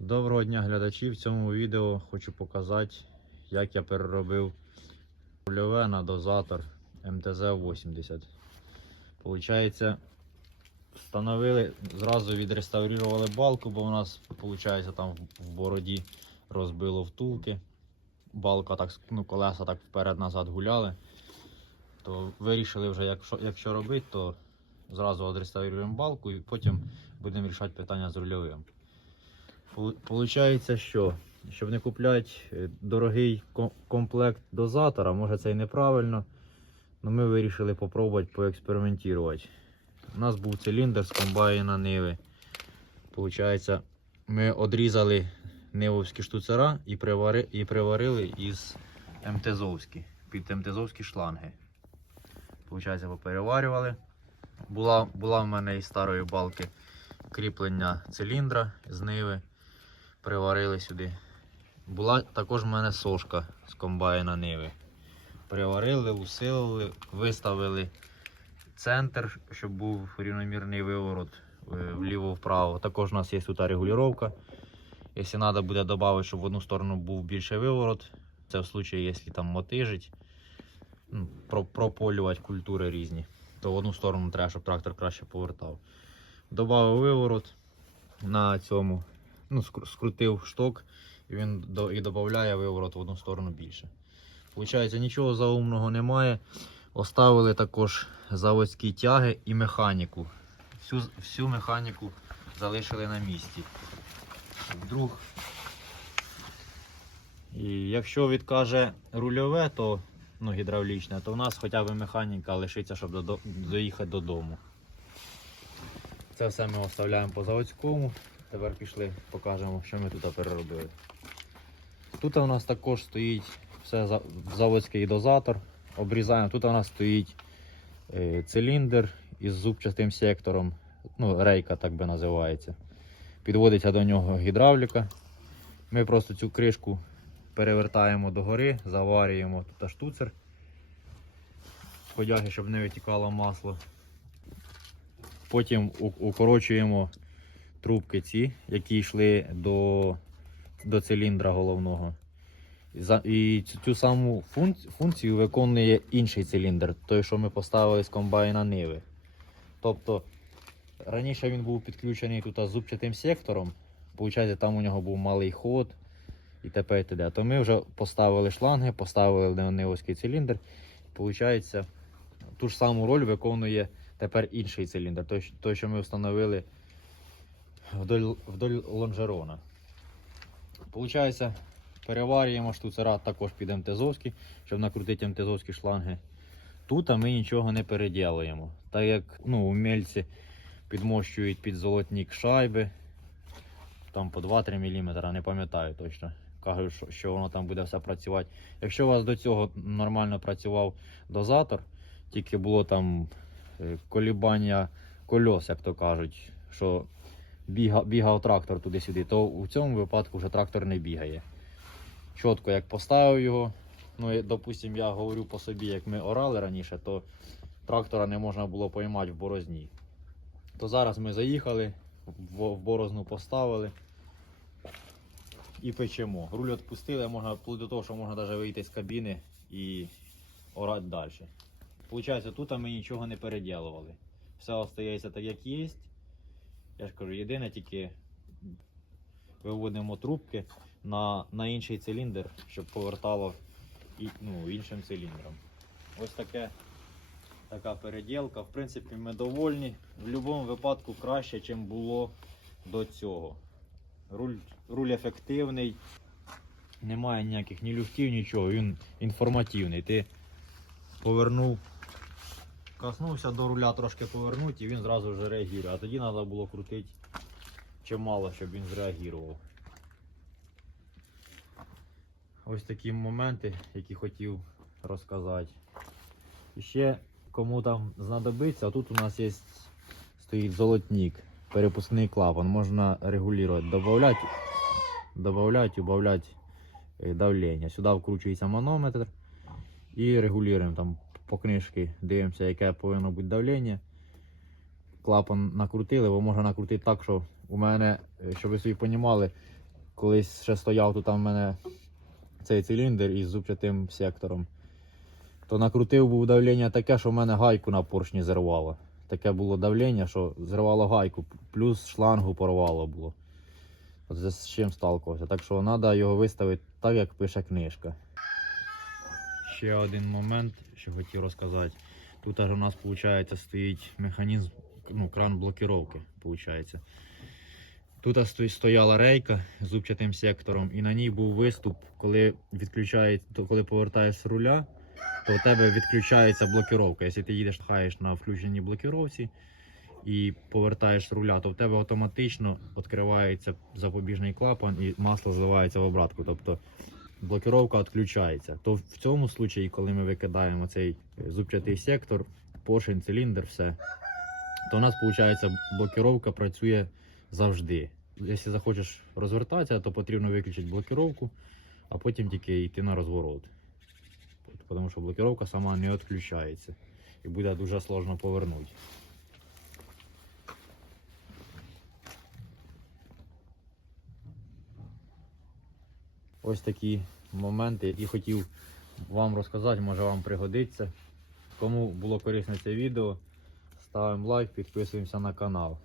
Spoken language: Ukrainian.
Доброго дня глядачі. В цьому відео хочу показати, як я переробив рульове на дозатор МТЗ-80. Получається, встановили, зразу відреставрували балку, бо у нас виходить, там в бороді розбило втулки. Балка так, ну, колеса так вперед-назад гуляли. То вирішили вже, якщо, якщо робити, то зразу відреставруємо балку і потім будемо рішати питання з рульовим. Полу- Получається, що щоб не купляти е, дорогий комплект дозатора, може це і неправильно, але ми вирішили попробувати поекспериментувати. У нас був циліндр з комбайна Ниви. Получається, ми одрізали нивовські штуцера і, привари, і приварили із МТЗовські, під МТЗовські шланги. Получається, попереварювали. Була, була в мене із старої балки кріплення циліндра з ниви приварили сюди. Була також в мене сошка з комбайна Ниви. Приварили, усилили, виставили центр, щоб був рівномірний виворот е, вліво-вправо. Також у нас є тут регулювання. Якщо треба буде додати, щоб в одну сторону був більший виворот, це в случаї, якщо там мотижить, ну, про- прополювати культури різні, то в одну сторону треба, щоб трактор краще повертав. Добавив виворот на цьому ну, скрутив шток і він до, і додає виворот в одну сторону більше. Получається, нічого заумного немає. Оставили також заводські тяги і механіку. Всю, всю механіку залишили на місці. Вдруг. І якщо відкаже рульове, то ну, гідравлічне, то в нас хоча б механіка лишиться, щоб доїхати додому. Це все ми оставляємо по заводському. Тепер пішли, покажемо, що ми тут переробили. Тут у нас також стоїть все заводський дозатор. Обрізаємо. Тут у нас стоїть е, циліндр із зубчастим сектором. Ну, рейка так би називається. Підводиться до нього гідравліка. Ми просто цю кришку перевертаємо догори, заварюємо тут штуцер. Ходяги, щоб не витікало масло. Потім укорочуємо трубки ці, які йшли до, до циліндра головного. І цю, саму функцію виконує інший циліндр, той, що ми поставили з комбайна Ниви. Тобто раніше він був підключений тут зубчатим сектором, Получається, там у нього був малий ход і т.п. і т.д. То ми вже поставили шланги, поставили неонивовський циліндр. Получається, ту ж саму роль виконує тепер інший циліндр, той що ми встановили вдоль, вдоль лонжерона. Получається, переварюємо штуцера також під МТЗовський, щоб накрутити МТЗовські шланги. Тут а ми нічого не переділуємо. Так як ну, умельці підмощують під золотник шайби, там по 2-3 мм, не пам'ятаю точно. Кажуть, що, що воно там буде все працювати. Якщо у вас до цього нормально працював дозатор, тільки було там е, колібання кольос, як то кажуть, що бігав, бігав трактор туди-сюди, то у цьому випадку вже трактор не бігає. Чітко як поставив його, ну, і, допустим, я говорю по собі, як ми орали раніше, то трактора не можна було поймати в борозні. То зараз ми заїхали, в, в борозну поставили і печемо. Руль відпустили, можна до того, що можна навіть вийти з кабіни і орати далі. Получається, тут ми нічого не переділували. Все остається так, як є. Я ж кажу, єдине тільки виводимо трубки на, на інший циліндр, щоб повертало і, ну, іншим циліндром. Ось таке, така переділка. В принципі, ми довольні. В будь-якому випадку краще, ніж було до цього. Руль, руль ефективний, немає ніяких ні люфтів, нічого, він інформативний. Ти повернув, коснувся до руля трошки повернути і він зразу вже реагує. А тоді треба було крутити чимало, щоб він зреагував. Ось такі моменти, які хотів розказати. І ще кому там знадобиться, тут у нас є стоїть золотник, перепускний клапан. Можна регулювати, додавати, додавати, убавляти е, давлення. Сюди вкручується манометр і регулюємо там по книжці, дивимося, яке повинно бути давлення. Клапан накрутили, бо можна накрутити так, що у мене, щоб ви собі розуміли, колись ще стояв тут в мене цей циліндр із зубчатим сектором, то накрутив був давлення таке, що в мене гайку на поршні зірвало. Таке було давлення, що зривало гайку, плюс шлангу порвало було. От з чим сталкувався. Так що треба його виставити так, як пише книжка. Ще один момент, що хотів розказати. Тут у нас виходить, стоїть механізм, ну, кран блокировки. Виходить. Тут стояла рейка з зубчатим сектором, і на ній був виступ, коли відключає, коли повертаєш з руля, то у тебе відключається блокировка. Якщо ти їдеш хаєш на включеній блокировці і повертаєш руля, то в тебе автоматично відкривається запобіжний клапан і масло зливається в обратку. Тобто блокировка відключається. То в цьому випадку, коли ми викидаємо цей е, зубчатий сектор, поршень, циліндр, все, то у нас виходить блокировка працює завжди. Якщо захочеш розвертатися, то потрібно виключити блокировку, а потім тільки йти на розворот. Тому що блокировка сама не відключається і буде дуже сложно повернути. Ось такі моменти, які хотів вам розказати, може вам пригодиться. Кому було корисне це відео, ставимо лайк, підписуємося на канал.